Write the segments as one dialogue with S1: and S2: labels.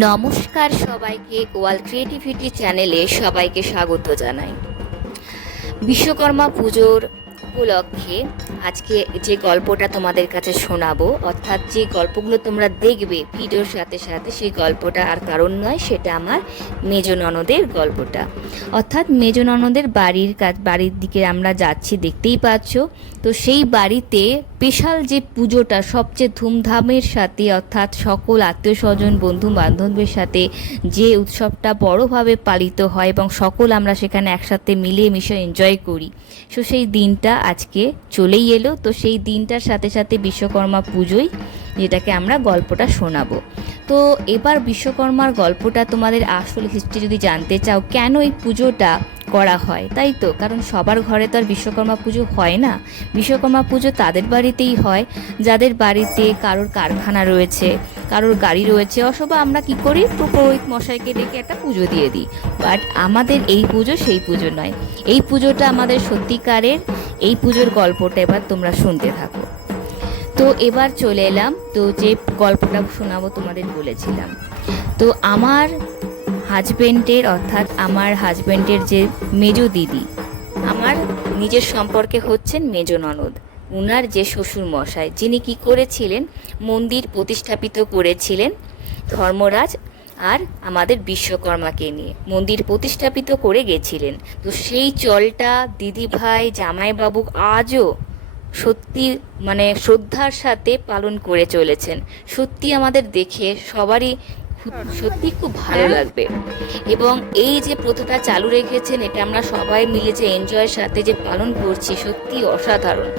S1: নমস্কার সবাইকে ওয়াল ক্রিয়েটিভিটি চ্যানেলে সবাইকে স্বাগত জানাই। বিশ্বকর্মা পুজোর উপলক্ষে আজকে যে গল্পটা তোমাদের কাছে শোনাবো, অর্থাৎ যে গল্পগুলো তোমরা দেখবে ভিডিওর সাথে সাথে, সেই গল্পটা আর কারণ নয়, সেটা আমার মেজ ননদের গল্পটা। অর্থাৎ মেজ ননদের বাড়ির কাজ বাড়ির দিকে আমরা যাচ্ছি, দেখতেই পাচ্ছ। তো সেই বাড়িতে স্পেশাল যে পুজোটা, সবচেয়ে ধুমধামের সাথে, অর্থাৎ সকল আত্মীয় স্বজন বন্ধু বান্ধবের সাথে যে উৎসবটা বড়োভাবে পালিত হয় এবং সকল আমরা সেখানে একসাথে মিলে মিশে এনজয় করি। সো সেই দিনটা আজকে চলেই এলো। তো সেই দিনটার সাথে সাথে বিশ্বকর্মা পুজোই যেটাকে আমরা গল্পটা শোনাবো। তো এবার বিশ্বকর্মার গল্পটা তোমাদের আসল হিস্ট্রি যদি জানতে চাও, কেন এই পুজোটা করা হয়, তাই তো? কারণ সবার ঘরে তো আর বিশ্বকর্মা পুজো হয় না। বিশ্বকর্মা পুজো তাদের বাড়িতেই হয়, যাদের বাড়িতে কারোর কারখানা রয়েছে, কারোর গাড়ি রয়েছে, অথবা আমরা কি করি, পুরোহিত মশাইকে ডেকে একটা পুজো দিয়ে দিই। বাট আমাদের এই পুজো সেই পুজো নয়। এই পুজোটা আমাদের সত্যিকারের এই পুজোর গল্পটা এবার তোমরা শুনতে থাকো। তো এবার চলে এলাম, তো যে গল্পটা শোনাবো তোমাদের বলেছিলাম। তো আমার হাজবেন্ডের, অর্থাৎ আমার হাজবেন্ডের যে মেজো দিদি, আমার নিজের সম্পর্কে হচ্ছেন মেজ ননদ। উনার যে শ্বশুর মশাই যিনি কি করেছিলেন, মন্দির প্রতিষ্ঠাপিত করেছিলেন ধর্মরাজ আর আমাদের বিশ্বকর্মাকে নিয়ে। মন্দির প্রতিষ্ঠাপিত করে গেছিলেন। তো সেই চলটা দিদিভাই, জামাইবাবু আজও সত্যি মানে শ্রদ্ধার সাথে পালন করে চলেছেন। সত্যি আমাদের দেখে সবারই সত্যি খুব ভালো লাগবে। এবং এই যে প্রথাটা চালু রেখেছেন, এটা আমরা সবাই মিলে যে এনজয়ের সাথে যে পালন করছি, সত্যি অসাধারণ।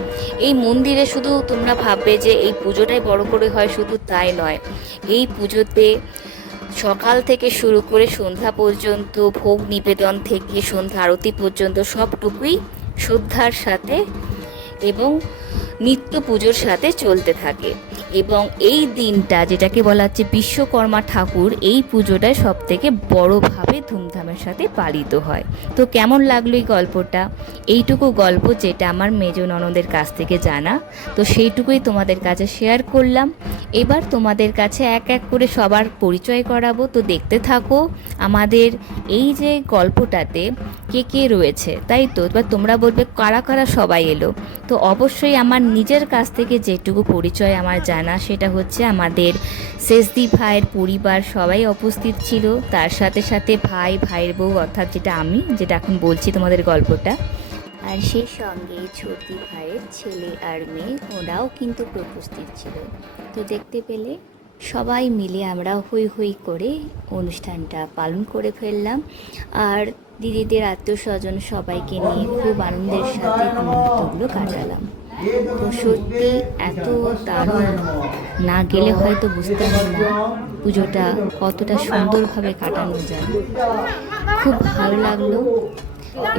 S1: এই মন্দিরে শুধু তোমরা ভাববে যে এই পুজোটাই বড় করে হয়, শুধু তাই নয়। এই পুজোতে সকাল থেকে শুরু করে সন্ধ্যা পর্যন্ত, ভোগ নিবেদন থেকে সন্ধ্যা আরতি পর্যন্ত সবটুকুই শ্রদ্ধার সাথে এবং নিত্য পুজোর সাথে চলতে থাকে। এবং এই দিনটা যেটাকে বলা হচ্ছে বিশ্বকর্মা ঠাকুর, এই পুজোটাই সব থেকে বড়োভাবে ধুমধামের সাথে পালিত হয়। তো কেমন লাগল এই গল্পটা? এইটুকু গল্প যেটা আমার মেজ ননদের কাছ থেকে জানা। তো সেইটুকুই তোমাদের কাছে শেয়ার করলাম। এবার তোমাদের কাছে এক এক করে সবার পরিচয় করাবো। তো দেখতে থাকো আমাদের এই যে গল্পটাতে কে কে রয়েছে, তাই তো? এবার তোমরা বলবে কারা কারা সবাই এলো? তো অবশ্যই আমার নিজের কাছ থেকে যেটুকু পরিচয় আমার জানা সেটা হচ্ছে আমাদের শেষদি ভাইয়ের পরিবার সবাই উপস্থিত ছিল। তার সাথে সাথে ভাই, ভাইয়ের বউ, অর্থাৎ যেটা আমি, যেটা এখন বলছি তোমাদের গল্পটা। আর সেই সঙ্গে ছোটি ভাইয়ের ছেলে আর মেয়ে, ওরাও কিন্তু উপস্থিত ছিল। তো দেখতে পেলে সবাই মিলে আমরা হই হই করে অনুষ্ঠানটা পালন করে ফেললাম। আর দিদিদের আত্মীয় স্বজন সবাইকে নিয়ে খুব আনন্দের সাথে কাটালাম। সত্যি এত দারুণ। না গেলে হয়তো বুঝতে পারি না পুজোটা কতটা সুন্দরভাবে কাটানো যায়। খুব ভালো লাগল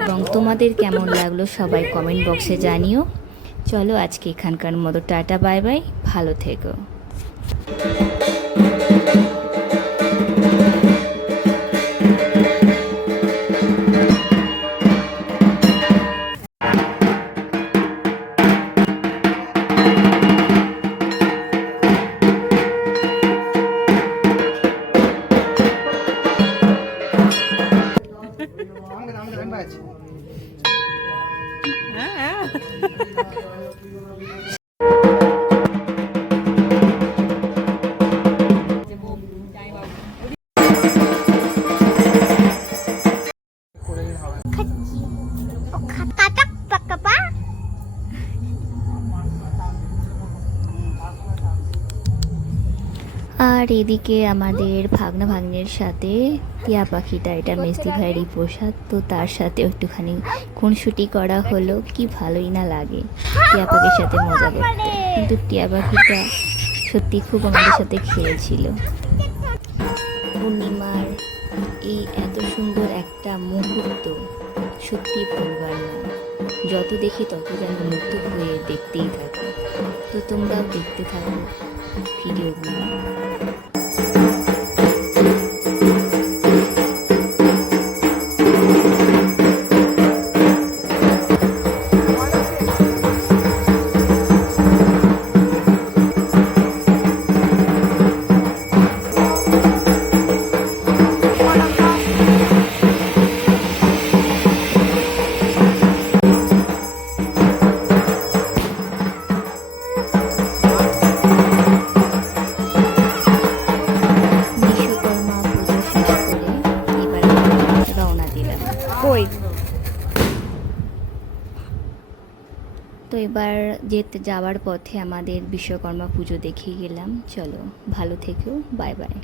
S1: এবং তোমাদের কেমন লাগল সবাই কমেন্ট বক্সে জানিও। চলো আজকে এখানকার মতো টাটা বাই বাই ভালো থেকো।
S2: আমাকে আমাকে
S1: আর এদিকে আমাদের ভাগনা ভাগ্নের সাথে টিয়া পাখিটা, এটা মেস্তি ভাইয়েরই প্রসাদ, তো তার সাথে একটুখানি খুনসুটি করা হলো। কি ভালোই না লাগে টিয়া পাখির সাথে মজা করতে। কিন্তু টিয়া পাখিটা সত্যি খুব আমাদের সাথে খেলেছিল। পূর্ণিমার এই এত সুন্দর একটা মুহূর্ত সত্যি ভুলবার না যত দেখি তত যেন মুগ্ধ হয়ে দেখতেই থাকি। তো তোমরাও দেখতে থাকো। 비디오고요. তো এবার যেতে যাওয়ার পথে আমাদের বিশ্বকর্মা পুজো দেখে গেলাম। চলো, ভালো থেকেও বাই বাই।